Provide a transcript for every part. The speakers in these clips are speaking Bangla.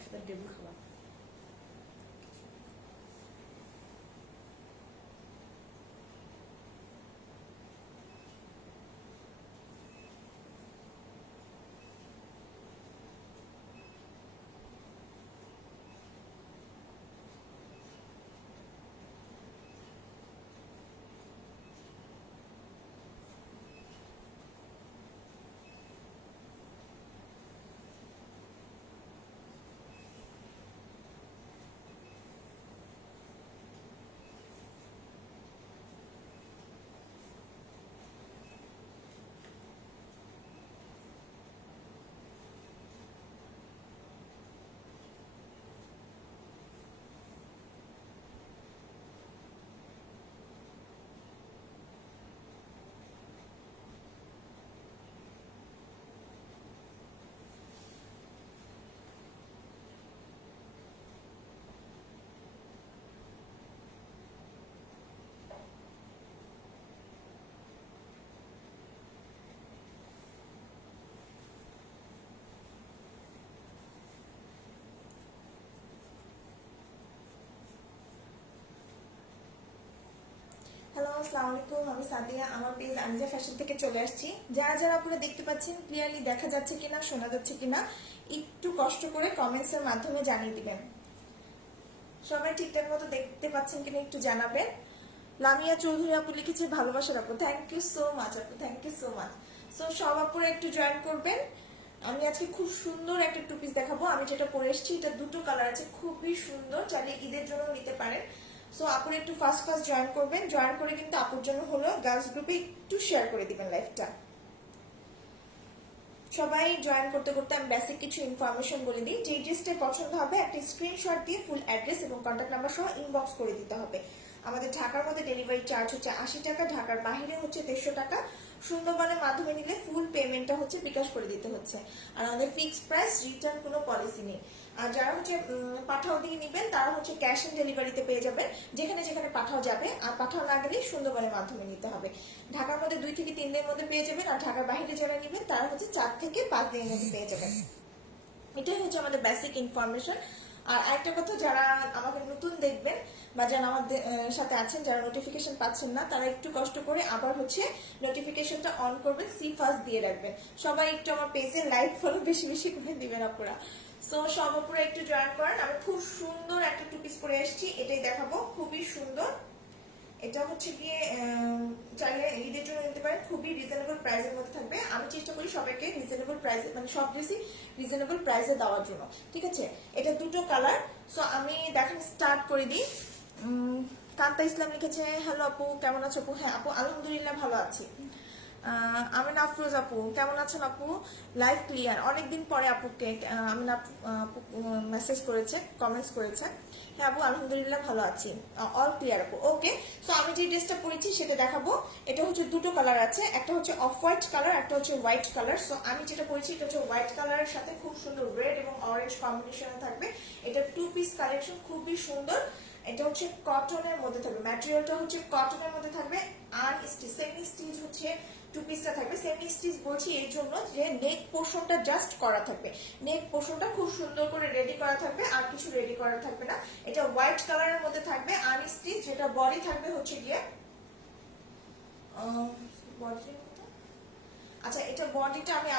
একসাথে ডেবু খাওয়া। হ্যালো, আসসালামু আলাইকুম। আমি সাদিয়া, আমার পেজ আনিজা ফ্যাশন থেকে চলে আসছি। যারা যারা পুরো দেখতে পাচ্ছেন, ক্লিয়ারলি দেখা যাচ্ছে কিনা, শোনা যাচ্ছে কিনা, একটু কষ্ট করে কমেন্টস এর মাধ্যমে জানিয়ে দিবেন। সবাই ঠিকঠাক মতো দেখতে পাচ্ছেন কিনা একটু জানাবেন। লামিয়া চৌধুরী আপু লিখেছে ভালোবাসার আপু, থ্যাংক ইউ সো মাচ আপু, thank you so much. So সব আপুরা একটু জয়েন করবেন। আমি আজকে খুব সুন্দর একটা টু পিস দেখাবো। আমি যেটা পরে এসেছি এটা দুটো কালার আছে, খুবই সুন্দর, চাইলে ঈদের জন্য নিতে পারেন। সো আপুর একটু ফার্স্ট জয়েন করবেন। জয়েন করে কিন্তু আপুর জন্য হলো গার্লস গ্রুপে একটু শেয়ার করে দিবেন লাইভটা। সবাই জয়েন করতে করতে আমি বেসিক কিছু ইনফরমেশন বলে দিই। যে ড্রেসটা পছন্দ হবে একটা স্ক্রিনশট দিয়ে ফুল অ্যাড্রেস এবং কন্ট্যাক্ট নাম্বার সহ ইনবক্স করে দিতে হবে। আমাদের ঢাকার মধ্যে ডেলিভারি চার্জ হচ্ছে 80 টাকা, ঢাকার বাইরে হচ্ছে 150 টাকা। সুন্দরবনের মাধ্যমে নিলে ফুল পেমেন্টটা হচ্ছে বিকাশ করে দিতে হচ্ছে। আর আমাদের ফিক্সড প্রাইস, রিটার্ন কোনো পলিসি নেই। আর যারা হচ্ছে পাঠাও দিয়ে নিবেন তারা হচ্ছে ক্যাশ অন ডেলিভারিতে পেয়ে যাবেন, যেখানে যেখানে পাঠাও যাবে। আর পাঠাও না গেলে সুন্দরবনের মাধ্যমে নিতে হবে। ঢাকার মধ্যে 2 থেকে 3 দিনের মধ্যে পেয়ে যাবেন। আর ঢাকার বাইরে যারা নিবেন তারা হচ্ছে 4 থেকে 5 দিনের মধ্যে পেয়ে যাবেন। এটাই হচ্ছে আমাদের বেসিক ইনফরমেশন। আর আরেকটা কথা, যারা আমাকে নতুন দেখবেন বা যারা আমাদের সাথে আছেন, যারা নোটিফিকেশন পাচ্ছেন না, তারা একটু কষ্ট করে আবার হচ্ছে নোটিফিকেশনটা অন করবেন, সি ফার্স্ট দিয়ে রাখবেন। সবাই একটু আমার পেজে লাইক ফলো বেশি বেশি করে দিবেন আপনারা। সো সব আপুরা একটু জয়েন করেন। আমি খুব সুন্দর একটা টু পিস পরে এসেছি, এটাই দেখাবো, খুবই সুন্দর। এটা হচ্ছে গিয়ে চাইলে ঈদের জন্য নিতে পারেন, খুবই রিজনেবল প্রাইসের মধ্যে থাকবে। আমি চেষ্টা করি সবাইকে রিজনেবল প্রাইসে, মানে সব ড্রেসই রিজনেবল প্রাইসে দেওয়ার জন্য, ঠিক আছে। এটা দুটো কালার। সো আমি দেখেন স্টার্ট করে দিই। কান্তা ইসলাম লিখেছে হ্যালো আপু, কেমন আছো আপু? হ্যাঁ আপু, আলহামদুলিল্লাহ ভালো আছি। আমিন আফরোজ আপু, কেমন আছেন আপু? লাইভ ক্লিয়ার, অনেকদিন পরে আপুকে আমিন আপু মেসেজ করেছে, কমেন্টস করেছে। হ্যাঁ আপু, আলহামদুলিল্লাহ ভালো আছি, অল ক্লিয়ার আপু। ওকে, সো আমি যে ড্রেসটা পরেছি সেটা দেখাবো। এটা হচ্ছে দুটো কালার আছে, একটা হচ্ছে অফ হোয়াইট কালার, একটা হচ্ছে হোয়াইট কালার। সো আমি যেটা পরেছি এটা হচ্ছে হোয়াইট কালারের সাথে খুব সুন্দর রেড এবং অরেঞ্জ কম্বিনেশন থাকবে। এটা টু পিস কালেকশন, খুবই সুন্দর। এটা হচ্ছে কটনের মধ্যে থাকবে, ম্যাটেরিয়ালটা হচ্ছে কটনের মধ্যে থাকবে। আর সেমি স্টিচ হচ্ছে টু পিসটা থাকবে। সেমি স্টিচ বলছি এই জন্য যে নেক পোর্শনটা জাস্ট করা থাকবে, নেক পোর্শনটা খুব সুন্দর করে রেডি করা থাকবে, আর কিছু রেডি করা থাকবে না। এটা হোয়াইট কালারের মধ্যে থাকবে আনস্টিচ। যেটা বডি থাকবে হচ্ছে গিয়ে আচ্ছা, এটা বডিটা আমি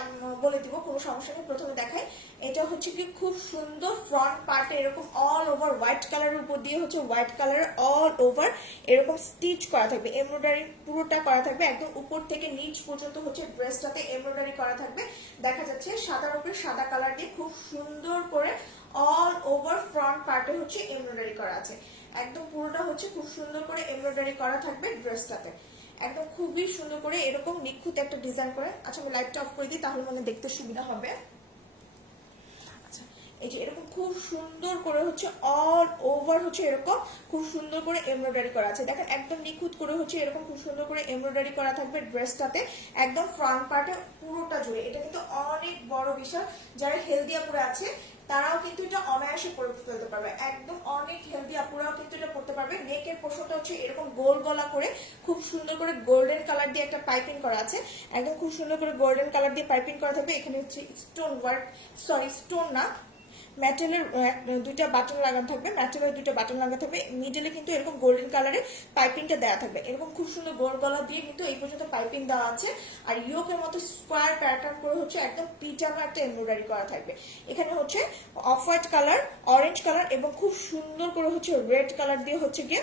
বলে দিব, কোনো সমস্যা নেই। প্রথমে দেখাই, এটা হচ্ছে কি খুব সুন্দর ফ্রন্ট পার্টে এরকম অল ওভার হোয়াইট কালারের উপর দিয়ে হচ্ছে হোয়াইট কালার অল ওভার এরকম স্টিচ করা থাকবে, এমব্রয়ডারি পুরোটা করা থাকবে, একদম উপর থেকে নিচ পর্যন্ত হচ্ছে ড্রেসটাতে এমব্রয়ডারি করা থাকবে। দেখা যাচ্ছে সাদার উপরে সাদা কালার দিয়ে খুব সুন্দর করে অল ওভার ফ্রন্ট পার্টে হচ্ছে এমব্রয়ডারি করা আছে। একদম পুরোটা হচ্ছে খুব সুন্দর করে এমব্রয়ডারি করা থাকবে ড্রেসটাতে, একদম খুবই সুন্দর করে এরকম নিখুঁত একটা ডিজাইন করে। আচ্ছা, আমি লাইটটা অফ করে দিই, তাহলে মানে দেখতে সুবিধা হবে। আচ্ছা, এই যে এরকম খুব সুন্দর করে হচ্ছে অল ওভার হচ্ছে এরকম খুব সুন্দর করে এমব্রয়ডারি করা আছে। দেখেন একদম নিখুঁত করে হচ্ছে এরকম খুব সুন্দর করে এমব্রয়ডারি করা থাকবে ড্রেসটাতে, একদম ফ্রন্ট পার্টে পুরোটা জুড়ে। এটা কিন্তু অনেক বড় বিশাল, যারা হেলদি আপুরা আছে তারাও কিন্তু এটা অনায়াসে পরে ফেলতে পারবে, একদম অনেক হেলদি আপুরাও কিন্তু এটা পরতে পারবে। নেকের পোর্শনটা হচ্ছে এরকম গোল গলা করে খুব সুন্দর করে গোল্ডেন কালার দিয়ে একটা পাইপিং করা আছে, একদম খুব সুন্দর করে গোল্ডেন কালার দিয়ে পাইপিং করা থাকবে। এখানে হচ্ছে স্টোন ওয়ার্ক, সরি স্টোন না, মেটালের দুইটা বাটন লাগানো থাকবে, মেটালের দুইটা বাটন লাগানো থাকবে, মিডলে কিন্তু এরকম গোল্ডেন কালারের পাইপিংটা দেওয়া থাকবে। এরকম খুব সুন্দর গোল গলা দিয়ে কিন্তু এই পর্যন্ত পাইপিং দেওয়া আছে। আর ইয়োকের মতো স্কোয়ার প্যাটার্ন করে হচ্ছে একদম পিটানো একটা এমব্রয়ডারি করা থাকবে। এখানে হচ্ছে off white colour, orange colour এবং খুব সুন্দর করে হচ্ছে রেড কালার দিয়ে হচ্ছে গিয়ে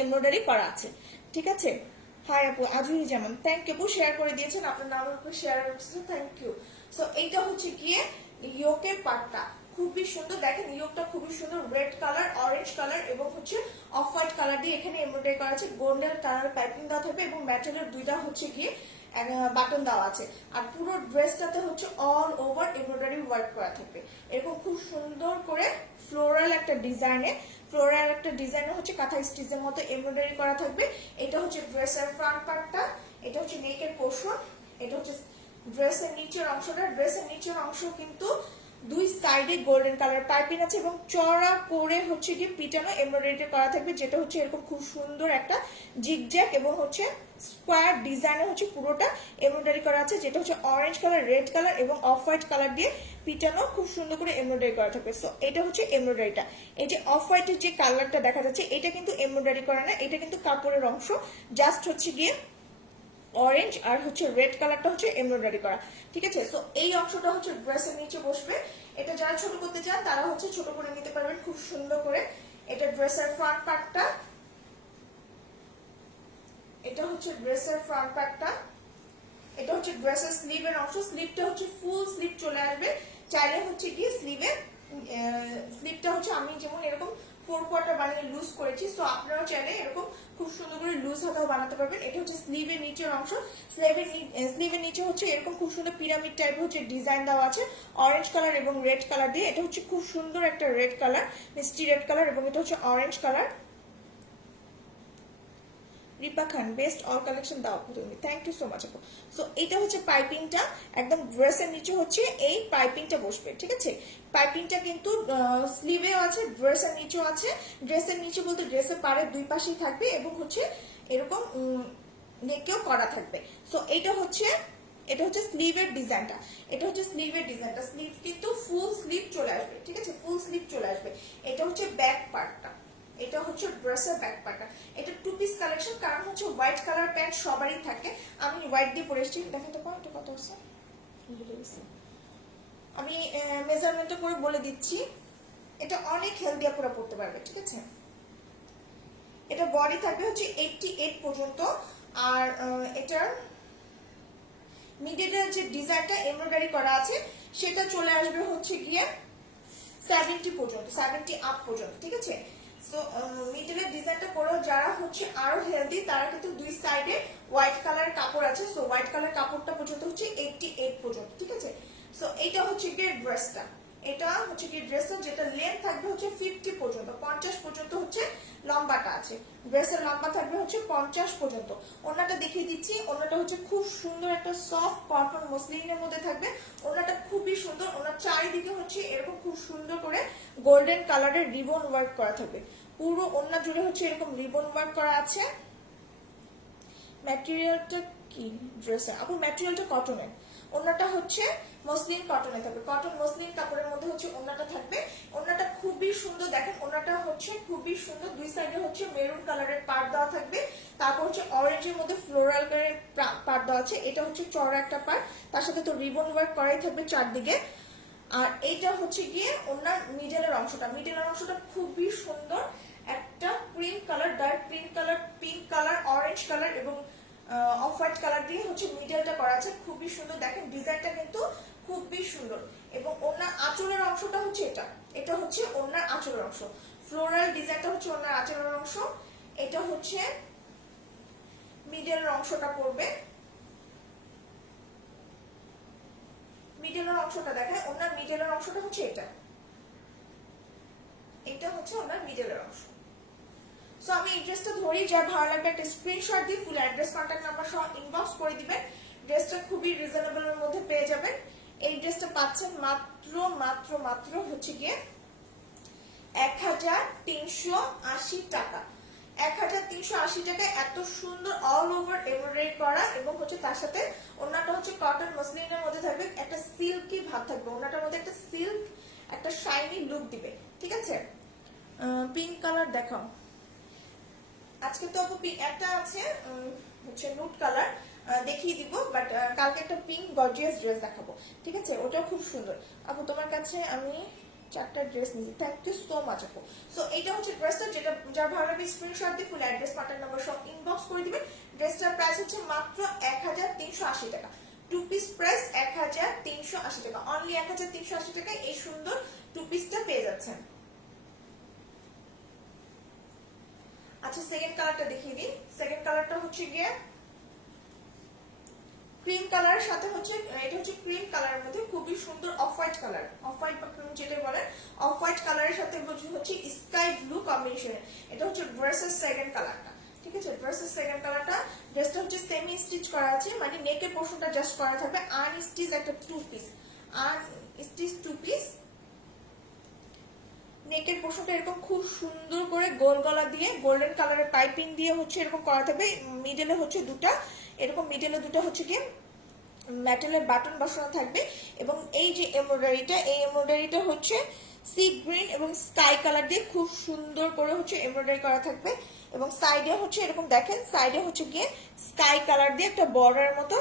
এমব্রয়ডারি করা আছে। ঠিক আছে। হাই আপু, আজুরি যেমন, থ্যাংক ইউ আপু, শেয়ার করে দিয়েছেন, আপনার নামের উপর শেয়ার করছেন, থ্যাংক ইউ। সো এইটা হচ্ছে গিয়ে ইয়োকের পার্টটা খুবই সুন্দর, দেখেন ইয়োকটা খুবই সুন্দর, রেড কালার, অরেঞ্জ কালার এবং হচ্ছে অফ হোয়াইট কালার দিয়ে এখানে এমব্রয়ডারি করা আছে। গোল্ডেন কালার পাইপিং দেওয়া থাকবে এবং মেটালের দুইটা হচ্ছে গিয়ে বাটন দেওয়া আছে। আর পুরো ড্রেসটাতে হচ্ছে অল ওভার এমব্রয়ডারি ওয়ার্ক করা থাকবে। এরকম খুব সুন্দর করে ফ্লোরাল একটা ডিজাইনে হচ্ছে কাঁথা স্টিচের মতো এমব্রয়ডারি করা থাকবে। এটা হচ্ছে ড্রেসের ফ্রন্ট পার্টটা, এটা হচ্ছে নেকের পোর্শন, এটা হচ্ছে ড্রেসের নিচের অংশটা। ড্রেসের নিচের অংশ কিন্তু দুই সাইডে গোল্ডেন কালার পাইপিং আছে এবং চড়া করে হচ্ছে গিয়ে পিটানো এমব্রয়ডারিটা করা থাকবে, যেটা হচ্ছে এরকম খুব সুন্দর একটা জিগজ্যাগ এবং হচ্ছে স্কোয়ার ডিজাইনে হচ্ছে পুরোটা এমব্রয়ডারি করা আছে, যেটা হচ্ছে অরেঞ্জ কালার, রেড কালার এবং অফ হোয়াইট কালার দিয়ে পিটানো খুব সুন্দর করে এমব্রয়ডারি করা থাকবে। সো এটা হচ্ছে এমব্রয়ডারিটা। এই যে অফ হোয়াইটের যে কালারটা দেখা যাচ্ছে এটা কিন্তু এমব্রয়ডারি করা না, এটা কিন্তু কাপড়ের অংশ, জাস্ট হচ্ছে গিয়ে অরেঞ্জ আর হচ্ছে রেড কালারটা হচ্ছে এমব্রয়ডারি করা। ঠিক আছে। সো এই অংশটা হচ্ছে ড্রেসের নিচে বসবে। এটা যারা ছোট করতে চান তারা হচ্ছে ছোট করে নিতে পারবেন খুব সুন্দর করে। এটা ড্রেসের ফ্রন্ট পার্টটা, এটা হচ্ছে ড্রেসের ফ্রন্ট পার্টটা, এটা হচ্ছে ড্রেসের স্লিভের অংশ। স্লিভটা হচ্ছে ফুল স্লিভ চলে আসবে। চাইলে হচ্ছে কি স্লিভটা হচ্ছে আমি যেমন এরকম 4 কোয়ার্টার বানিয়ে লুজ করেছি, সো আপনারাও চাইলে এরকম খুব সুন্দর করে লুজ হাতাও বানাতে পারবেন। এটা হচ্ছে স্লিভের নিচের অংশ। স্লিভের নিচে হচ্ছে এরকম খুব সুন্দর পিরামিড টাইপের হচ্ছে ডিজাইন দেওয়া আছে অরেঞ্জ কালার এবং রেড কালার দিয়ে। এটা হচ্ছে খুব সুন্দর একটা রেড কালার, মিষ্টি রেড কালার এবং এটা হচ্ছে অরেঞ্জ কালার। রিপা খান, বেস্ট অল কালেকশন দাও তুমি, থ্যাংক ইউ সো মাচ আপু। সো এটা হচ্ছে পাইপিংটা, একদম ড্রেসের নিচে হচ্ছে এই পাইপিংটা বসবে। ঠিক আছে। পাইপিংটা কিন্তু স্লিভেও আছে, ড্রেসের নিচেও আছে। ড্রেসের নিচে বলতে ড্রেসের পাড়ের দুই পাশেই থাকবে এবং হচ্ছে এরকম নেকেও করা থাকবে। সো এটা হচ্ছে স্লিভের ডিজাইনটা, এটা হচ্ছে স্লিভের ডিজাইনটা। স্লিভ কিন্তু ফুল স্লিভ চলে আসবে। ঠিক আছে, ফুল স্লিভ চলে আসবে। এটা হচ্ছে ব্যাক পার্টটা, এটা হচ্ছে ড্রেসের ব্যাক পার্টটা। এটা 2 পিস কালেকশন, কারণ হচ্ছে হোয়াইট কালার প্যান্ট সবারই থাকে। আমি হোয়াইট দিয়ে পরে এসেছি, দেখেন তো এটা কত আছে, আমি মেজারমেন্টটা করে বলে দিচ্ছি। এটা অনেক হেলদি আপুরা পড়তে পারবে। ঠিক আছে। এটা বডি থাকবে হচ্ছে 88 পর্যন্ত। আর এটার মিডলের যে ডিজাইনটা এমব্রয়ডারি করা আছে সেটা চলে আসবে হচ্ছে গিয়ে 70 পর্যন্ত, 70 আপ পর্যন্ত। ঠিক আছে। সো মিডলের ডিজাইনটা করেও যারা হচ্ছে আরো হেলদি তারা কিন্তু দুই সাইডে হোয়াইট কালার কাপড় আছে। সো হোয়াইট কালার কাপড়টা পর্যন্ত হচ্ছে 88 পর্যন্ত। ঠিক আছে। সো এটা হচ্ছে গিয়ে ড্রেসটা, এটা হচ্ছে কি ড্রেসের যেটা লেন্থ থাকবে হচ্ছে 50 পর্যন্ত, 50 পর্যন্ত হচ্ছে লম্বাটা আছে। ড্রেসের লম্বা থাকবে হচ্ছে 50 পর্যন্ত। ওনাটা দেখিয়ে দিচ্ছি, ওনাটা হচ্ছে খুব সুন্দর একটা সফট কটন মসলিনের মধ্যে থাকবে। ওনাটা খুবই সুন্দর, ওনার চারিদিকে হচ্ছে এরকম খুব সুন্দর করে গোল্ডেন কালারের রিবন ওয়ার্ক করা থাকবে। পুরো ওনা জুড়ে হচ্ছে এরকম রিবন ওয়ার্ক করা আছে। ম্যাটেরিয়ালটা কি ড্রেসের আপু? ম্যাটেরিয়ালটা কটনের, ওনাটা হচ্ছে মসলিন কটনে থাকবে, কটন মসলিন কাপড়ের মধ্যে হচ্ছে ওনাটা থাকবে। ওনাটা খুবই সুন্দর, দেখেন ওনাটা হচ্ছে খুবই সুন্দর। দুই সাইডে হচ্ছে মেরুন কালারের পার্ট দেওয়া থাকবে, তারপর হচ্ছে অরেঞ্জের মধ্যে ফ্লোরাল কালারের পার্ট দেওয়া আছে। এটা হচ্ছে চড়া একটা পার্ট, তার সাথে তো রিবন ওয়ার্ক করাই থাকবে চারদিকে। আর এইটা হচ্ছে গিয়ে ওনার মিডলের অংশটা খুবই সুন্দর, একটা cream colour, dark cream colour, pink colour, orange colour এবং অফ হোয়াইট কালার দিয়ে হচ্ছে মিডলটা করা আছে। খুবই সুন্দর, দেখেন ডিজাইনটা কিন্তু খুবই সুন্দর। এবং ওনার আঁচলের অংশটা হচ্ছে এটা হচ্ছে ওনার আঁচলের অংশ। ফ্লোরাল ডিজাইনটা হচ্ছে ওনার আঁচলের অংশ। এটা হচ্ছে মিডলের অংশটা পড়বে। মিডলের অংশটা দেখেন, ওনার মিডলের অংশটা হচ্ছে এটা হচ্ছে ওনার মিডলের অংশ। সো আমি এই ড্রেসটা ধরি, যার ভালো লাগবে একটা স্ক্রিনশট দিয়ে ফুল অ্যাড্রেস কন্ট্যাক্ট নাম্বার সহ ইনবক্স করে দিবেন। ড্রেসটা খুবই রিজনেবলের মধ্যে পেয়ে যাবেন। এই ড্রেসটা পাচ্ছেন মাত্র মাত্র মাত্র হচ্ছে গিয়ে 1380 টাকা। 1380 টাকায় এত সুন্দর অল ওভার এমব্রয়ডারি করা এবং হচ্ছে তার সাথে ওনাটা হচ্ছে কটন মসলিনের মধ্যে থাকবে, একটা সিল্কি ভাব থাকবে ওনাটার মধ্যে, একটা সিল্ক একটা শাইনি লুক দিবে, ঠিক আছে। পিঙ্ক কালার দেখাও। আজকে তো আপু একটা আছে হচ্ছে নুট কালার দেখিয়ে দিব, বাট কালকে একটা পিঙ্ক গর্জিয়াস ড্রেস দেখাবো, ঠিক আছে, ওটাও খুব সুন্দর। আপু তোমার কাছে আমি 4টা ড্রেস নিয়েছি, থ্যাংক ইউ সো মাচ আপু। সো এইটা হচ্ছে ড্রেসটা, যেটা যার ভালো লাগবে স্ক্রিনশট দিয়ে ফুল অ্যাড্রেস পার্টনার নাম্বার সব ইনবক্স করে দিবেন। ড্রেসটার প্রাইস হচ্ছে মাত্র 1380 টাকা। 2 পিস প্রাইস 1380 টাকা, অনলি 1380 টাকায় এই সুন্দর 2 পিসটা পেয়ে যাচ্ছেন। আচ্ছা সেকেন্ড কালারটা দেখিয়ে দিই। সেকেন্ড কালারটা হচ্ছে গিয়ে ক্রিম কালারের সাথে হচ্ছে, এটা হচ্ছে ক্রিম কালারের মধ্যে খুবই সুন্দর off white colour, off white বা ক্রিম যেটা বলে, অফ হোয়াইট কালারের সাথে হচ্ছে স্কাই ব্লু কম্বিনেশন। এটা হচ্ছে ড্রেসের সেকেন্ড কালারটা, ঠিক আছে। ড্রেসের সেকেন্ড কালারটা, ড্রেসটা হচ্ছে সেমি স্টিচ করা আছে, মানে নেকের পোর্শনটা জাস্ট করা থাকবে, আনস্টিচ একটা 2 পিস, আনস্টিচ 2 পিস। নেকের পোর্শনটা এরকম খুব সুন্দর করে গোল গলা দিয়ে গোল্ডেন কালারের পাইপিং দিয়ে হচ্ছে এরকম করা থাকবে। মিডলে হচ্ছে দুটা এরকম, মিডলে দুটো হচ্ছে কি মেটালের বাটন বসানো থাকবে, এবং এই যে এমব্রয়ডারিটা, এই এমব্রয়ডারিটা হচ্ছে সি গ্রিন এবং স্কাই কালার দিয়ে খুব সুন্দর করে হচ্ছে এমব্রয়ডারি করা থাকবে, এবং সাইডে হচ্ছে এরকম দেখেন, সাইডে হচ্ছে গিয়ে স্কাই কালার দিয়ে একটা বর্ডারের মতো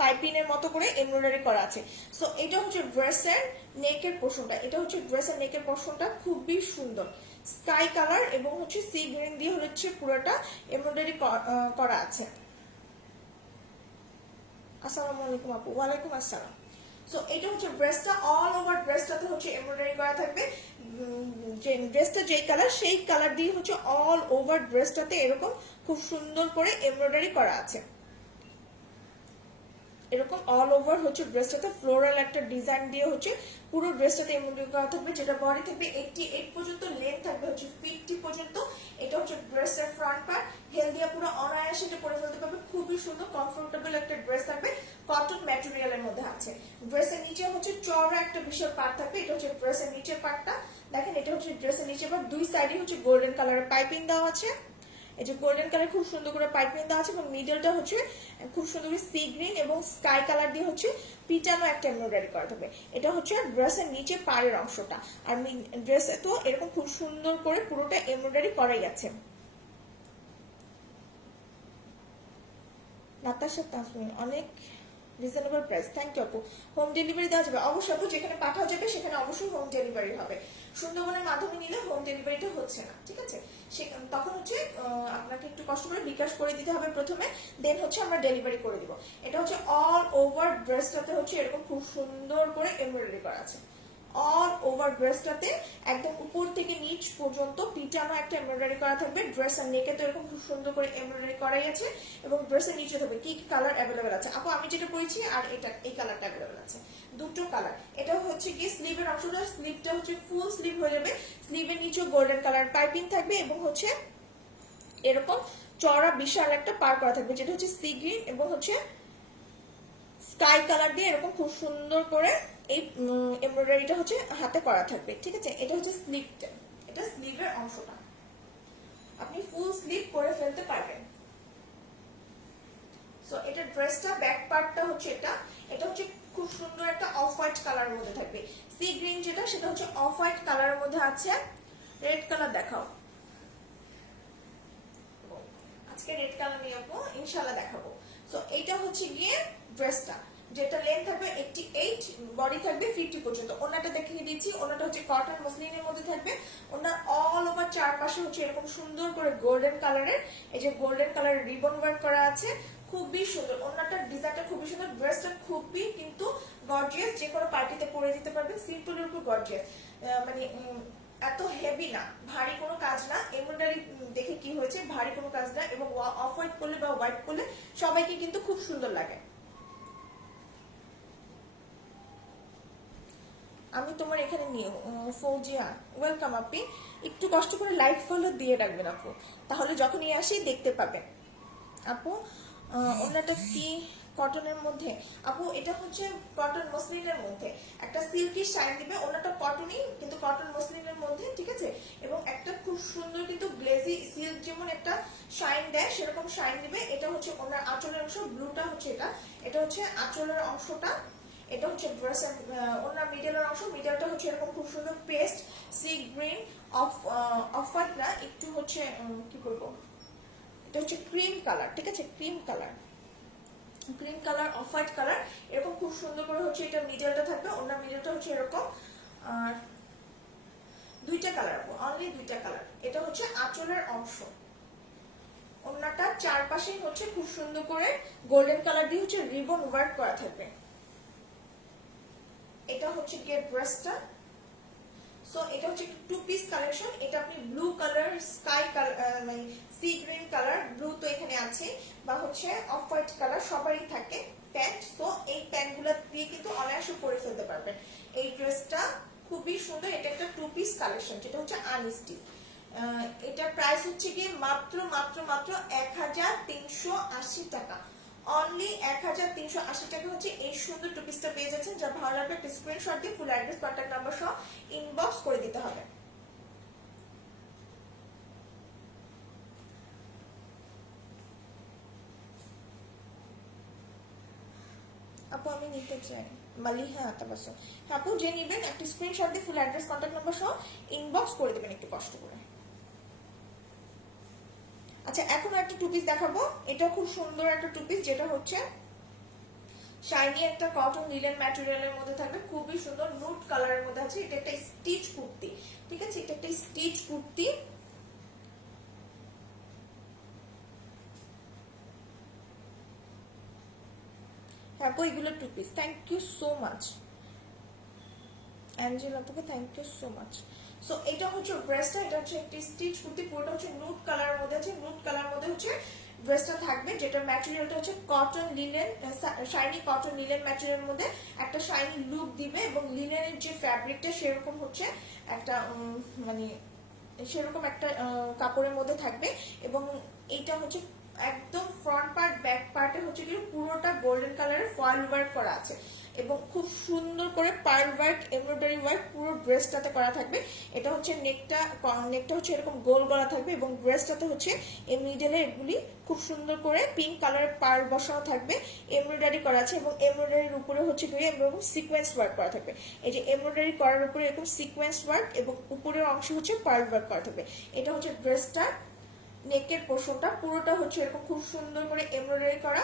পাইপিনের মতো করে এমব্রয়ডারি করা আছে। সো এটা হচ্ছে ড্রেসের নেকের পোর্শনটা, এটা হচ্ছে ড্রেসের নেকের পোর্শনটা খুবই সুন্দর স্কাই কালার এবং হচ্ছে সি গ্রিন দিয়ে হচ্ছে পুরোটা এমব্রয়ডারি করা আছে। আসসালামু আলাইকুম আপু। ওয়ালাইকুম আসসালাম। সো এটা হচ্ছে ড্রেসটা, অল ওভার ড্রেসটাতে হচ্ছে এমব্রয়ডারি করা থাকবে। যে ড্রেসটা যেই কালার সেই কালার দিয়ে হচ্ছে অল ওভার ড্রেসটাতে এরকম খুব সুন্দর করে এমব্রয়ডারি করা আছে। এরকম অল ওভার হচ্ছে ড্রেসটাতে ফ্লোরাল একটা ডিজাইন দিয়ে হচ্ছে পুরো ড্রেসটাতে এমব্রয়ডারি করা থাকবে, যেটা বডি থাকবে 88 পর্যন্ত, লেন্থ থাকবে হচ্ছে 50 পর্যন্ত। এটা হচ্ছে ড্রেসের ফ্রন্ট পার্ট, হেলদি পুরো অনায়াসে এটা পরে ফেলতে পারবে, খুবই সুন্দর কমফোর্টেবল একটা ড্রেস থাকবে, কটন ম্যাটেরিয়ালের মধ্যে আছে। ড্রেসের নিচে হচ্ছে চওড়া একটা বিশাল পার্ট থাকবে, এটা হচ্ছে ড্রেসের নিচের পার্টটা দেখেন, এটা হচ্ছে ড্রেসের নিচের পার্ট, দুই সাইডে হচ্ছে গোল্ডেন কালারের পাইপিং দেওয়া আছে। এই যে গোল্ডেন কালার খুব সুন্দর করে পাইপিং দেওয়া আছে, এবং মিডলটা হচ্ছে খুব সুন্দর করে সি গ্রিন এবং স্কাই কালার দিয়ে হচ্ছে পিটানো একটা এমব্রয়ডারি করা থাকবে। এটা হচ্ছে ড্রেসের নিচে পাড়ের অংশটা, আর ড্রেসে তো এরকম খুব সুন্দর করে পুরোটা এমব্রয়ডারি করাই আছে। নাতাশা তাসমিন, অনেক রিজনেবল প্রাইস, থ্যাংক ইউ আপু। হোম ডেলিভারি দেওয়া যাবে? অবশ্যই আপু, যেখানে পাঠাও যাবে সেখানে অবশ্যই হোম ডেলিভারি হবে। সুন্দরবনের মাধ্যমে নিলে হোম ডেলিভারিটা হচ্ছে না, ঠিক আছে। তখন হচ্ছে আপনাকে একটু কষ্ট করে বিকাশ করে দিতে হবে প্রথমে, দেন হচ্ছে আমরা ডেলিভারি করে দিব। এটা হচ্ছে অল ওভার ড্রেসটাতে হচ্ছে এরকম খুব সুন্দর করে এমব্রয়ডারি করা আছে। অল ওভার ড্রেসটাতে একদম উপর থেকে নিচ পর্যন্ত পিটানো একটা এমব্রয়ডারি করা থাকবে। ড্রেসের নেকে তো এরকম খুব সুন্দর করে এমব্রয়ডারি করাই আছে, এবং ড্রেসের নিচে থাকবে কি কি কালার অ্যাভেলেবেল আছে। আপু আমি যেটা পরেছি আর এটা, এই কালারটা অ্যাভেলেবেল আছে, দুটো কালার। এটা হচ্ছে কি স্লিভের অংশটা, স্লিভটা হচ্ছে ফুল স্লিভ হয়ে যাবে, স্লিভের নিচে গোল্ডেন কালার পাইপিং থাকবে, এবং হচ্ছে এরকম চওড়া বিশাল একটা পার করা থাকবে, যেটা হচ্ছে সি গ্রিন এবং হচ্ছে স্কাই কালার দিয়ে এরকম খুব সুন্দর করে এই এমব্রয়ডারিটা হচ্ছে হাতে করা থাকবে, ঠিক আছে। এটা হচ্ছে স্লিভটা, এটা স্লিভের অংশটা, আপনি ফুল স্লিভ করে ফেলতে পারবেন। সো এটা ড্রেসটা ব্যাক পার্টটা হচ্ছে এটা, এটা হচ্ছে খুব সুন্দর একটা অফ হোয়াইট কালারের মধ্যে থাকবে। সি গ্রিন যেটা সেটা হচ্ছে অফ হোয়াইট কালারের মধ্যে আছে। রেড কালার দেখাও, আজকে রেড কালার নিয়ে আপু ইনশাআল্লাহ দেখাবো। সো এইটা হচ্ছে গিয়ে ড্রেসটা, যেটা লেন্থ থাকবে 88, বডি থাকবে 50 পর্যন্ত। ওনাটা দেখিয়ে দিচ্ছি, ওনাটা হচ্ছে কটন মসলিনের মধ্যে থাকবে। ওনার অল ওভার চারপাশে হচ্ছে এরকম সুন্দর করে গোল্ডেন কালারের, এই যে গোল্ডেন কালারের রিবন ওয়ার্ক করা আছে, খুবই সুন্দর। ওনাটার ডিজাইনটা খুবই সুন্দর, ড্রেসটা খুবই কিন্তু গর্জিয়াস, যে কোনো পার্টিতে পরে দিতে পারবেন, সিম্পলের উপর গর্জিয়াস, মানে এত হেভি না, ভারী কোনো কাজ না। এমব্রয়ডারি দেখে কি হয়েছে, ভারী কোনো কাজ না, এবং অফ হোয়াইট করলে বা হোয়াইট করলে সবাইকে কিন্তু খুব সুন্দর লাগে। আমি তোমার এখানে নিয়ে ফৌজিয়া, ওয়েলকাম আপনি। একটু কষ্ট করে লাইক ফলো দিয়ে রাখবেন আপু, তাহলে যখনই আসি দেখতে পাবেন। আপু ওনাটা কি কটনের মধ্যে? আপু এটা হচ্ছে কটন মসলিনের মধ্যে, একটা সিল্কি শাইন দিবে। ওনাটা কটনই কিন্তু কটন মসলিনের মধ্যে, ঠিক আছে। এবং একটা খুব সুন্দর কিন্তু গ্লেজি সিল্ক যেমন একটা শাইন দেয় সেরকম শাইন দিবে। এটা হচ্ছে ওনার আঁচলের অংশ, ব্লুটা হচ্ছে এটা, এটা হচ্ছে আঁচলের অংশটা। এটা হচ্ছে ড্রেসের ওনার মিডলের অংশ। মিডলটা হচ্ছে এরকম খুব সুন্দর paste sea green off off white না, একটু হচ্ছে কি বলবো, এটা হচ্ছে ক্রিম কালার, ঠিক আছে, cream colour, cream colour off white colour, এরকম খুব সুন্দর করে হচ্ছে এটা মিডলটা থাকবে। ওনার মিডলটা হচ্ছে এরকম, আর দুইটা কালার, অনলি দুইটা কালার। এটা হচ্ছে আঁচলের অংশ। ওনাটা চারপাশে হচ্ছে খুব সুন্দর করে গোল্ডেন কালার দিয়ে হচ্ছে রিবন ওয়ার্ক করা থাকবে। এটা হচ্ছে গিয়ে ড্রেসটা। সো এটা হচ্ছে টু পিস কালেকশন। এটা আপনি ব্লু কালার, স্কাই কালার, মানে সি গ্রিন কালার, ব্লু তো এখানে আছে, বা হচ্ছে অফ হোয়াইট কালার সবারই থাকে প্যান্ট। তো এই প্যান্টগুলো দিয়ে কিন্তু অনায়াসে পরে ফেলতে পারবেন। এই ড্রেসটা খুবই সুন্দর। এটা একটা টু পিস কালেকশন, যেটা হচ্ছে আনস্টিচ। এটার প্রাইস হচ্ছে গিয়ে মাত্র মাত্র মাত্র 1380 টাকা। অনলি 1380 টাকা হচ্ছে এই সুন্দর টু পিসটা পেয়ে যাচ্ছেন। যা ভালো লাগবে একটা স্ক্রিনশট দিয়ে ফুল অ্যাড্রেস, কন্ট্যাক্ট নাম্বার সহ ইনবক্স করে দিতে হবে। আপু আমি নিতে চাই মালিহা তাবাসসুম। আপু যে নেবেন একটা স্ক্রিনশট দিয়ে ফুল অ্যাড্রেস, কন্ট্যাক্ট নাম্বার সহ ইনবক্স করে দেবেন একটু কষ্ট করে। আচ্ছা, এখন একটা টু পিস দেখাবো। এটা খুব সুন্দর একটা টু পিস, যেটা হচ্ছে শাইনি একটা কটন লিলেন ম্যাটেরিয়ালের মধ্যে থাকবে, খুবই সুন্দর নুট কালারের মধ্যে আছে। এটা একটা স্টিচ কুর্তি, ঠিক আছে, এটা একটা স্টিচ কুর্তি। হ্যাঁ আপু এগুলো two piece. Thank you so much Angela, তোকে thank you so much. So এটা হচ্ছে ড্রেসটা। এটা হচ্ছে একটি স্টিচ কুর্তি, পুরোটা হচ্ছে নুট কালারের মধ্যে আছে। নুট কালার মধ্যে হচ্ছে ড্রেসটা থাকবে, যেটার ম্যাটেরিয়ালটা হচ্ছে cotton linen, shiny cotton linen ম্যাটেরিয়ালের মধ্যে একটা শাইনি লুক দিবে। এবং লিনেনের যে ফ্যাব্রিকটা সেরকম হচ্ছে একটা মানে সেরকম একটা কাপড়ের মধ্যে থাকবে। এবং এইটা হচ্ছে একদম ফ্রন্ট পার্ট, ব্যাক পার্টে হচ্ছে কি পুরোটা গোল্ডেন কালারের ফয়েল ওয়ার্ক করা আছে, এবং খুব সুন্দর করে পার্ল ওয়ার্ক, এমব্রয়ডারি ওয়ার্ক পুরো ড্রেসটাতে করা থাকবে। এটা হচ্ছে নেকটা, নেকটা হচ্ছে এরকম গোল গলা থাকবে, এবং ড্রেসটাতে হচ্ছে এই মিডলে এগুলি খুব সুন্দর করে পিঙ্ক কালারের পার্ল বসানো থাকবে, এমব্রয়ডারি করা আছে। এবং এমব্রয়ডারির উপরে হচ্ছে কি এরকম সিকোয়েন্স ওয়ার্ক করা থাকবে। এই যে এমব্রয়ডারি করার উপরে এরকম সিকোয়েন্স ওয়ার্ক, এবং উপরের অংশ হচ্ছে পার্ল ওয়ার্ক করা থাকবে। এটা হচ্ছে ড্রেসটা, নেকের পোর্শনটা পুরোটা হচ্ছে এরকম খুব সুন্দর করে এমব্রয়ডারি করা,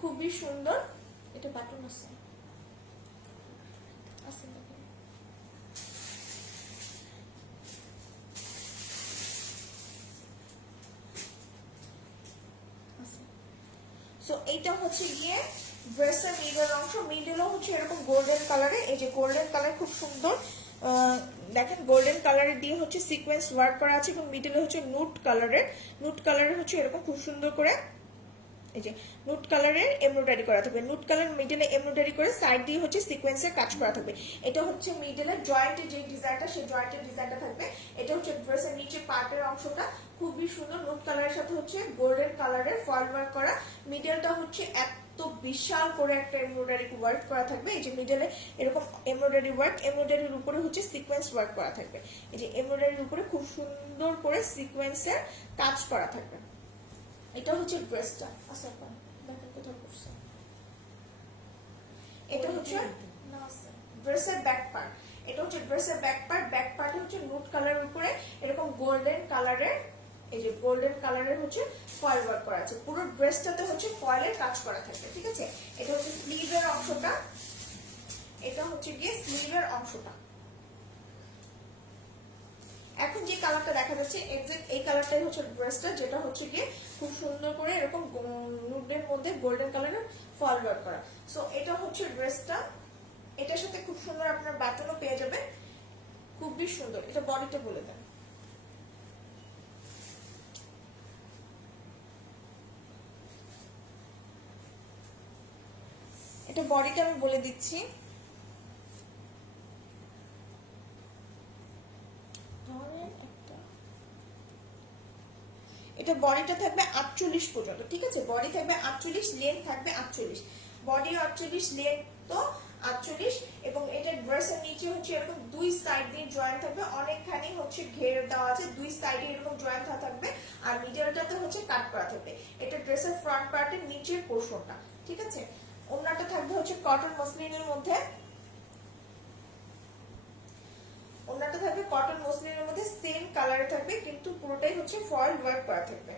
খুবই সুন্দর। এটা বাটন আছে, সো এইটা হচ্ছে গিয়ে ড্রেসের মিডল অংশ। মিডলও হচ্ছে এরকম গোল্ডেন কালারে, এই যে গোল্ডেন কালার খুব সুন্দর, দেখেন গোল্ডেন কালারের দিয়ে হচ্ছে সিকোয়েন্স ওয়ার্ক করা আছে। এবং মিডলে হচ্ছে নুট কালারের হচ্ছে এরকম খুব সুন্দর করে এই যে নুট কালারের এমব্রয়ডারি করা থাকবে। নুট কালার মিডলে এমব্রয়ডারি করে সাইড দিয়ে হচ্ছে সিকোয়েন্সের কাজ করা থাকবে। এটা হচ্ছে মিডলের জয়েন্টের যে ডিজাইনটা, সেই জয়েন্টের ডিজাইনটা থাকবে। এটা হচ্ছে ড্রেসের নিচে পার্টের অংশটা, খুবই সুন্দর নুট কালারের সাথে হচ্ছে গোল্ডেন কালারের ফয়েল ওয়ার্ক করা। মিডলটা হচ্ছে এত বিশাল করে একটা এমব্রয়ডারি ওয়ার্ক করা থাকবে। এই যে মিডলে এরকম এমব্রয়ডারি ওয়ার্ক, এমব্রয়ডারির উপরে হচ্ছে সিকোয়েন্স ওয়ার্ক করা থাকবে। এই যে এমব্রয়ডারির উপরে খুব সুন্দর করে সিকোয়েন্সের কাজ করা থাকবে। এটা হচ্ছে ড্রেসটা। আচ্ছা দেখেন কোথাও করছে। এটা হচ্ছে ড্রেসের ব্যাক পার্ট। এটা হচ্ছে ড্রেসের ব্যাক পার্ট। ব্যাক পার্টে হচ্ছে নুট কালারের উপরে এরকম গোল্ডেন কালারের, এই যে গোল্ডেন কালারের হচ্ছে ফয়েল ওয়ার্ক করা আছে। পুরো ড্রেসটাতে হচ্ছে ফয়েলের কাজ করা থাকবে, ঠিক আছে। এটা হচ্ছে স্লিভের অংশটা, এটা হচ্ছে গিয়ে স্লিভের অংশটা। এখন যে কালারটা দেখা যাচ্ছে এক্সাক্ট এই কালারটাই হচ্ছে ড্রেসটা, যেটা হচ্ছে গিয়ে খুব সুন্দর করে এরকম নুডের মধ্যে গোল্ডেন কালারের ফল ওয়ার্ক করা। সো এটা হচ্ছে ড্রেসটা। এটার সাথে খুব সুন্দর আপনার বাটনও পেয়ে যাবে, খুবই সুন্দর। এটা বডিটা বলে দেন। এটা বডিটা আমি বলে দিচ্ছি। এটা বডিটা থাকবে 48 পর্যন্ত, ঠিক আছে। বডি থাকবে 48, লেন্থ থাকবে 48, বডি 48, লেন্থ তো 48। এবং এটা ড্রেসের নিচে হচ্ছে এরকম দুই সাইড দিয়ে জয়েন্ট থাকবে, অনেকখানি হচ্ছে ঘের দেওয়া আছে, দুই সাইডে এরকম জয়েন্ট থাকবে, আর মিডলটাতে হচ্ছে কাট করা থাকবে। এটা ড্রেসের ফ্রন্ট পার্টের নিচের পোর্শনটা, ঠিক আছে। ওড়নাটা থাকবে হচ্ছে কটন মসলিনের মধ্যে, ওড়নাটা থাকবে কটন মসলিনের মধ্যে সেম কালারে থাকবে, কিন্তু পুরোটাই হচ্ছে ফয়েল ওয়ার্ক করা থাকবে।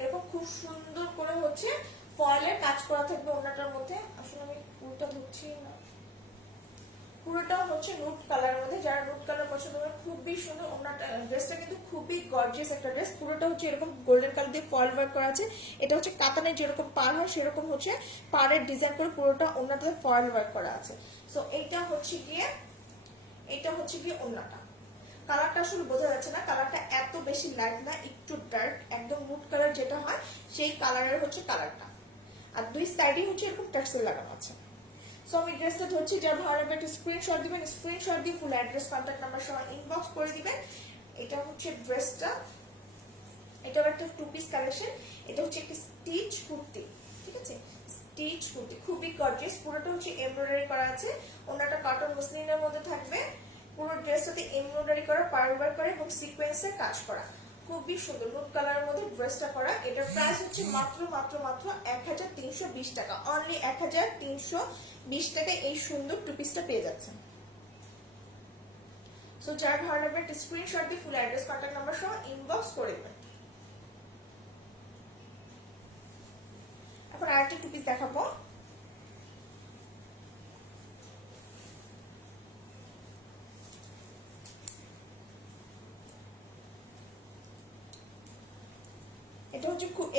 এরকম খুব সুন্দর করে হচ্ছে ফয়েলের কাজ করা থাকবে ওড়নাটার মধ্যে। আসলে আমি পুরোটা ধরছি না, পুরোটা হচ্ছে নুট কালারের মধ্যে। যারা নুট কালার পছন্দ করে, খুবই সুন্দর ওড়নাটা। ড্রেসটা কিন্তু খুবই গর্জিয়াস একটা ড্রেস। পুরোটা হচ্ছে এরকম গোল্ডেন কালার দিয়ে ফয়েল ওয়ার্ক করা আছে। এটা হচ্ছে কাতানের যেরকম পার হয় সেরকম হচ্ছে পাড়ের ডিজাইন করে পুরোটা ওড়নাটাতে ফয়েল ওয়ার্ক করা আছে। সো এটা হচ্ছে গিয়ে ওড়নাটা। কালারটা আসলে বোঝা যাচ্ছে না, কালারটা এত বেশি লাইট না, একটু ডার্ক, একদম নুট কালার যেটা হয় সেই কালারের হচ্ছে কালারটা। আর দুই সাইডে হচ্ছে এরকম টার্সেল লাগানো আছে। সো আমি ড্রেসটা ধরছি, যার ভালো লাগবে একটু স্ক্রিনশট দিবেন, স্ক্রিনশট দিয়ে ফুল অ্যাড্রেস কন্ট্যাক্ট নাম্বার সহ ইনবক্স করে দিবেন। এটা হচ্ছে ড্রেসটা, এটাও একটা টু পিস কালেকশন। এটা হচ্ছে একটা স্টিচ কুর্তি, ঠিক আছে, স্টিচ কুর্তি, খুবই গর্জিয়াস। পুরোটা হচ্ছে এমব্রয়ডারি করা আছে। ওনাটা কটন মসলিনের মধ্যে থাকবে। পুরো ড্রেসটাতে এমব্রয়ডারি করা, পার্ল ওয়ার্ক করা এবং সিকোয়েন্সের কাজ করা, খুবই সুন্দর নুট কালারের মধ্যে ড্রেসটা করা। এটার প্রাইস হচ্ছে মাত্র 1320 টাকা, অনলি 1320 টাকায় এই সুন্দর টু পিসটা পেয়ে যাচ্ছেন। সো যার ভালো লাগবে একটা স্ক্রিনশট দিয়ে ফুল অ্যাড্রেস কন্ট্যাক্ট নাম্বার সহ ইনবক্স করে দেবেন। এখন আরেকটা টু পিস দেখাবো।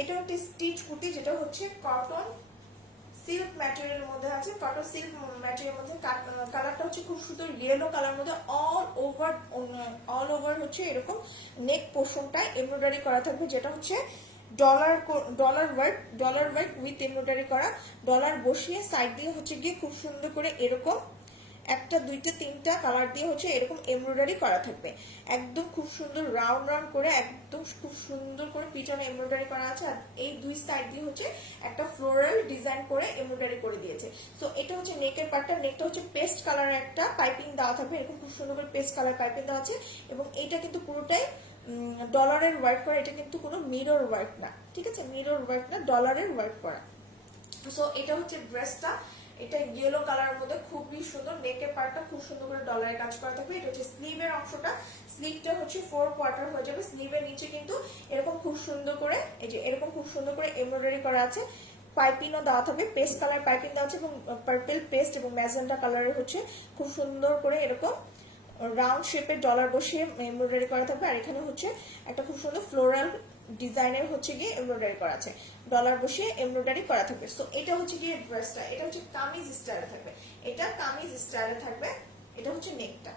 এটা একটা স্টিচ কুর্তি, যেটা হচ্ছে কটন সিল্ক ম্যাটেরিয়ালের মধ্যে আছে। কটন সিল্ক ম্যাটেরিয়ালের মধ্যে কালারটা হচ্ছে খুব সুন্দর ইয়েলো কালার মধ্যে। অল ওভার হচ্ছে এরকম নেক পোর্শনটা এমব্রয়ডারি করা থাকবে, যেটা হচ্ছে ডলার ওয়ার্ক উইথ এমব্রয়ডারি করা। ডলার বসিয়ে সাইড দিয়ে হচ্ছে গিয়ে খুব সুন্দর করে এরকম একটা দুইটা তিনটা কালার দিয়ে হচ্ছে এরকম এমব্রয়ডারি করা থাকবে। একদম খুব সুন্দর রাউন্ড রাউন্ড করে, একদম খুব সুন্দর করে পিছনে এমব্রয়ডারি করা আছে। আর এই দুই সাইড দিয়ে হচ্ছে একটা ফ্লোরাল ডিজাইন করে এমব্রয়ডারি করে দিয়েছে। সো এটা হচ্ছে নেকের পার্টটা। নেকটা হচ্ছে পেস্ট কালারের একটা পাইপিং দেওয়া থাকবে, এরকম খুব সুন্দর করে পেস্ট কালার পাইপিং দেওয়া আছে। এবং এটা কিন্তু পুরোটাই ডলারের ওয়ার্ক করা, এটা কিন্তু কোনো মিরর ওয়ার্ক না, ঠিক আছে, মিরর ওয়ার্ক না, ডলারের ওয়ার্ক করা। সো এটা হচ্ছে ড্রেসটা, এটা ইয়েলো কালারের মধ্যে খুবই সুন্দর। নেকের পার্টটা খুব সুন্দর করে ডলারের কাজ করা থাকবে। এটা হচ্ছে স্লিভের অংশটা, স্লিভটা হচ্ছে 4 কোয়ার্টার হয়ে যাবে। স্লিভের নিচে কিন্তু এরকম খুব সুন্দর করে, এই যে এরকম খুব সুন্দর করে এমব্রয়ডারি করা আছে। পাইপিংও দেওয়া থাকবে, পেস্ট কালার পাইপিং দেওয়া আছে এবং পার্পল পেস্ট এবং ম্যাজেন্টা কালারের হচ্ছে খুব সুন্দর করে এরকম রাউন্ড শেপের ডলার বসিয়ে এমব্রয়ডারি করা থাকবে। আর এখানে হচ্ছে একটা খুব সুন্দর ফ্লোরাল ডিজাইনের হচ্ছে গিয়ে এমব্রয়ডারি করা আছে, ডলার বসিয়ে এমব্রয়ডারি করা থাকবে। সো এটা হচ্ছে গিয়ে ড্রেসটা, এটা হচ্ছে কামিজ স্টাইলে থাকবে, এটা কামিজ স্টাইলে থাকবে। এটা হচ্ছে নেকটা,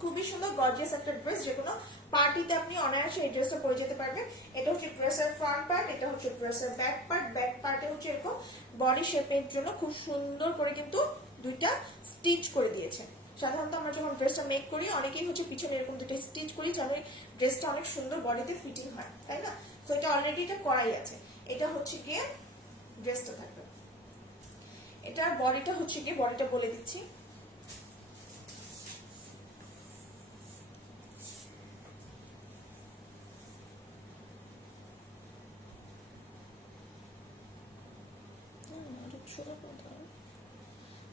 খুবই সুন্দর গর্জিয়াস একটা ড্রেস। যে কোনো পার্টিতে আপনি অনায়াসে এই ড্রেসটা পরে যেতে পারবেন। এটা হচ্ছে ড্রেসের ফ্রন্ট পার্ট, এটা হচ্ছে ড্রেসের ব্যাক পার্ট। ব্যাক পার্টে হচ্ছে এরকম বডি শেপের জন্য খুব সুন্দর করে কিন্তু দুইটা স্টিচ করে দিয়েছে। সাধারণত আমরা যখন ড্রেসটা মেক করি অনেকেই হচ্ছে পিছনে এরকম দুটো স্টিচ করি, যেন ড্রেসটা অনেক সুন্দর বডিতে ফিটিং হয়, তাই না? তো এটা অলরেডি এটা করাই আছে। এটা হচ্ছে গিয়ে ড্রেসটা থাকবে। এটার বডিটা হচ্ছে গিয়ে, বডিটা বলে দিচ্ছি,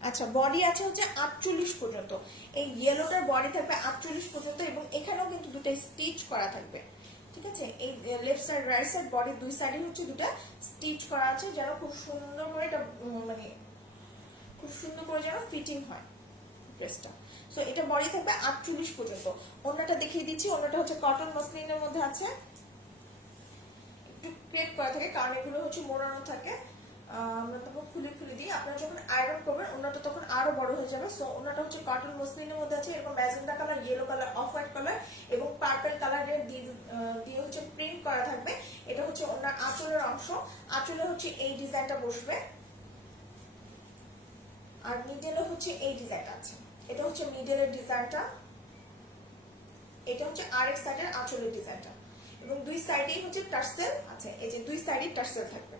আচ্ছা, বডি আছে হচ্ছে 48 পর্যন্ত। এই ইয়েলোটার বডি থাকবে 48 পর্যন্ত এবং এখানেও কিন্তু দুটো স্টিচ করা থাকবে, ঠিক আছে। এই left side right side body দুই সাইডে হচ্ছে দুটো স্টিচ করা আছে, যেন খুব সুন্দর করে এটা মানে খুব সুন্দর করে যেন ফিটিং হয় ড্রেসটা। সো এটা বডি থাকবে 48 পর্যন্ত। ওড়নাটা দেখিয়ে দিচ্ছি, ওড়নাটা হচ্ছে কটন মসলিনের মধ্যে আছে, একটু ক্রেপ করা থাকে কারণ এগুলো হচ্ছে মোড়ানো থাকে। আমরা তখন খুলে দিই, আপনারা যখন আয়রন করবেন ওনাটা তখন আরো বড় হয়ে যাবে। সো ওনাটা হচ্ছে কটন মসলিনের মধ্যে আছে, এরকম magenta colour, yellow colour, off white colour এবং পার্পল কালারের দিয়ে হচ্ছে প্রিন্ট করা থাকবে। এটা হচ্ছে ওনার আঁচলের অংশ, আঁচলে হচ্ছে এই ডিজাইনটা বসবে আর মিডলে হচ্ছে এই ডিজাইনটা আছে। এটা হচ্ছে মিডলের ডিজাইনটা, এটা হচ্ছে আরেক সাইডের আঁচলের ডিজাইনটা এবং দুই সাইডেই হচ্ছে টার্সেল আছে, এই যে দুই সাইডে টার্সেল থাকবে।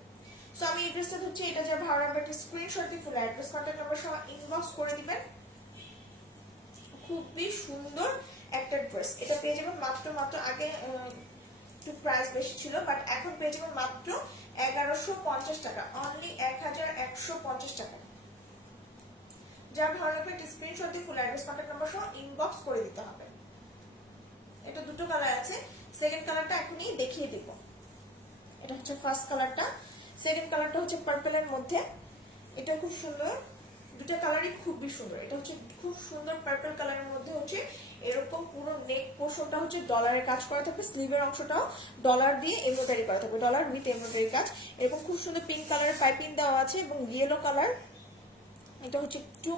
সো আমি এই ড্রেসটা হচ্ছে, এটা যে ভালো লাগবে একটা স্ক্রিনশট দিয়ে ফুল অ্যাড্রেস কন্ট্যাক্ট নাম্বার সহ ইনবক্স করে দিবেন। খুবই সুন্দর একটা ড্রেস, এটা পেয়ে যাবেন মাত্র আগে একটু প্রাইস বেশি ছিল বাট এখন পেয়ে যাবেন মাত্র 1150 টাকা, অনলি 1150 টাকা। যার ভালো লাগবে একটা স্ক্রিনশট দিয়ে ফুল অ্যাড্রেস কন্ট্যাক্ট নাম্বার সহ ইনবক্স করে দিতে হবে। এটা দুটো কালার আছে, সেকেন্ড কালারটা এখনই দেখিয়ে দিব। এটা হচ্ছে ফার্স্ট কালারটা, সেকেন্ড কালারটা হচ্ছে পার্পলের মধ্যে। এটা খুব সুন্দর, দুটো কালারই খুবই সুন্দর। এটা হচ্ছে খুব সুন্দর পার্পল কালারের মধ্যে হচ্ছে এরকম পুরো নেক পোর্শনটা হচ্ছে ডলারের কাজ করা থাকবে, স্লিভের অংশটাও ডলার দিয়ে এমব্রয়ডারি করা থাকবে, ডলার উইথ এমব্রয়ডারি কাজ। এরকম খুব সুন্দর পিঙ্ক কালারের পাইপিং দেওয়া আছে এবং ইয়েলো কালার, এটা হচ্ছে একটু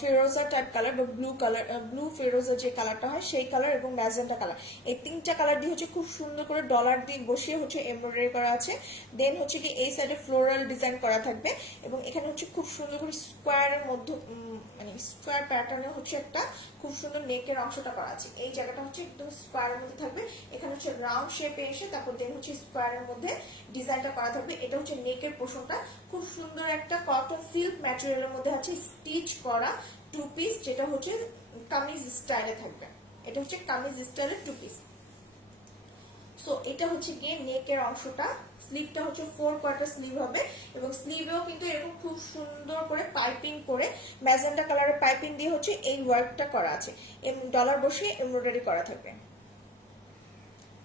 ফেরোজা টাইপ কালার বা ব্লু কালার, ব্লু ফেরোজা যে কালারটা হয় সেই কালার এবং ম্যাজেন্টা কালার। এই তিনটা কালার দিয়ে হচ্ছে খুব সুন্দর করে ডলার দিয়ে বসিয়ে হচ্ছে এমব্রয়ডারি করা আছে। দেন হচ্ছে কি এই সাইডে ফ্লোরাল ডিজাইন করা থাকবে এবং এখানে হচ্ছে খুব সুন্দর করে স্কোয়ারের মধ্যে মানে স্কোয়ার প্যাটার্নে হচ্ছে একটা খুব সুন্দর নেকের অংশটা করা আছে। এই জায়গাটা হচ্ছে একদম স্কোয়ারের মধ্যে থাকবে, এখানে হচ্ছে রাউন্ড শেপে এসে তারপর দেন হচ্ছে স্কোয়ারের মধ্যে ডিজাইনটা করা থাকবে। এটা হচ্ছে নেকের পোর্শনটা, খুব সুন্দর একটা কটন সিল্ক ম্যাটেরিয়ালের মধ্যে আছে স্টিচ করা টু পিস, যেটা হচ্ছে কামিজ স্টাইলে থাকবে। এটা হচ্ছে কামিজ স্টাইলের টু পিস। সো এটা হচ্ছে গিয়ে নেকের অংশটা, স্লিভটা হচ্ছে 4 কোয়ার্টার স্লিভ হবে এবং স্লিভেও কিন্তু এরকম খুব সুন্দর করে পাইপিং করে ম্যাজেন্টা কালারের পাইপিং দিয়ে হচ্ছে এই ওয়ার্কটা করা আছে, ডলার বসিয়ে এমব্রয়ডারি করা থাকবে,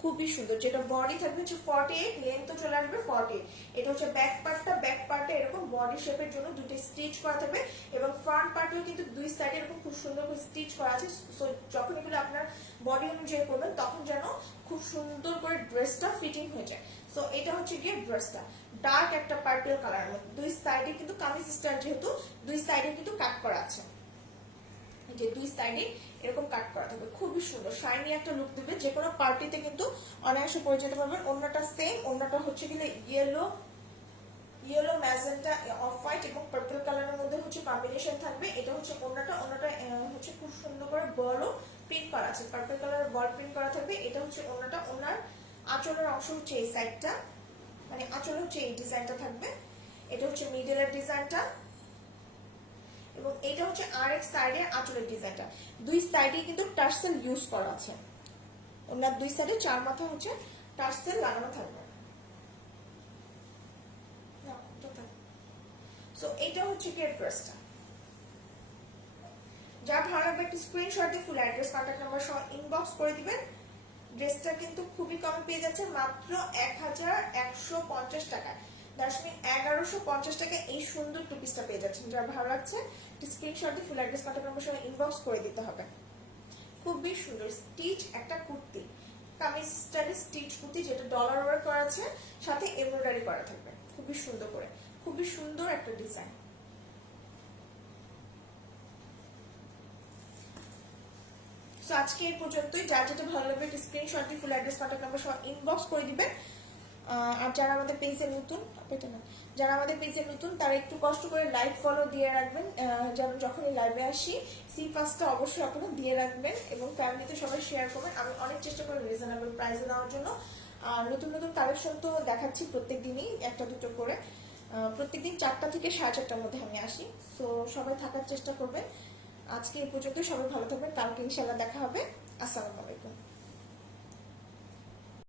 খুবই সুন্দর। যেটা বডি থাকবে হচ্ছে 48, লেন্থও চলে আসবে 48। এটা হচ্ছে ব্যাক পার্টটা, ব্যাক পার্টে এরকম বডি শেপের জন্য দুটো স্টিচ করা থাকবে এবং ফ্রন্ট পার্টেও কিন্তু দুই সাইডে এরকম খুব সুন্দর করে স্টিচ করা আছে। সো যখন এগুলো আপনার বডি অনুযায়ী করবেন তখন যেন খুব সুন্দর করে ড্রেসটা ফিটিং হয়ে যায়। সো এটা হচ্ছে গিয়ে ড্রেসটা ডার্ক একটা পার্পল কালার মধ্যে, দুই সাইডে কিন্তু কামিজ স্টাইল, যেহেতু দুই সাইডে কিন্তু কাট করা আছে, যে দুই সাইডে এরকম কাট করা থাকবে, খুবই সুন্দর শাইনি একটা লুক দেবে। যে কোনো পার্টিতে কিন্তু অনায়াসে পরে যেতে পারবেন। ওড়নাটা সেম, ওড়নাটা হচ্ছে কিনা ইয়েলো ম্যাজেন্টা অফ হোয়াইট এবং পার্পল কালারের মধ্যে হচ্ছে কম্বিনেশন থাকবে। এটা হচ্ছে ওড়নাটা হচ্ছে খুব সুন্দর করে বলও প্রিন্ট করা আছে, পার্পল কালারের বল প্রিন্ট করা থাকবে। এটা হচ্ছে ওড়নাটা, ওড়নার আঁচলের অংশ হচ্ছে এই সাইডটা, মানে আঁচলে হচ্ছে এই ডিজাইনটা থাকবে। এটা হচ্ছে মিডলের ডিজাইনটা এবং এটা হচ্ছে আরেক সাইডে আঁচলের ডিজাইনটা। দুই সাইডে কিন্তু টার্সেল ইউজ করা আছে, ওনার দুই সাইডে চার মাথা হচ্ছে টার্সেল লাগানো থাকবে। সো এটা হচ্ছে কি ড্রেসটা। যার ভালো লাগবে একটা স্ক্রিনশট দিয়ে ফুল অ্যাড্রেস কন্ট্যাক্ট নাম্বার সহ ইনবক্স করে দিবেন। ড্রেসটা কিন্তু খুবই কম পেয়ে যাচ্ছে, মাত্র 1150 টাকায়, 1150 টাকা এই সুন্দর টু পিসটা পেয়ে যাচ্ছেন। যার ভালো লাগছে স্ক্রিনশট দিয়ে ফুল অ্যাড্রেস কন্ট্যাক্ট নাম্বার সহ ইনবক্স করে দিতে হবে। খুবই সুন্দর স্টিচ একটা কুর্তি, কামিজ স্টাইলে স্টিচ কুর্তি, যেটা ডলার ওয়ার্ক করা আছে, সাথে এমব্রয়ডারি করা থাকবে খুবই সুন্দর করে, খুবই সুন্দর একটা ডিজাইন। সো আজকে এই পর্যন্তই। যার যেটা ভালো লাগবে একটা স্ক্রিনশট দিয়ে ফুল অ্যাড্রেস কন্ট্যাক্ট নাম্বার সহ ইনবক্স করে দিবেন। আর যারা আমাদের পেজে নতুন, যারা আমাদের পেজে নতুন তারা একটু কষ্ট করে লাইক ফলো দিয়ে রাখবেন, যেন যখনই লাইভে আসি সি ফার্স্টটা অবশ্যই আপনারা দিয়ে রাখবেন এবং ফ্যামিলিতে সবাই শেয়ার করবেন। আমি অনেক চেষ্টা করি রিজনেবল প্রাইসে দেওয়ার জন্য। আর নতুন নতুন কালেকশন তো দেখাচ্ছি প্রত্যেক দিনই একটা দুটো করে, প্রত্যেকদিন 4টা থেকে 4:30টার মধ্যে আমি আসি। সো সবাই থাকার চেষ্টা করবেন। আজকে এই পর্যন্ত, সবাই ভালো থাকবেন, কালকে ইনশাআল্লাহ দেখা হবে। আসসালামু আলাইকুম।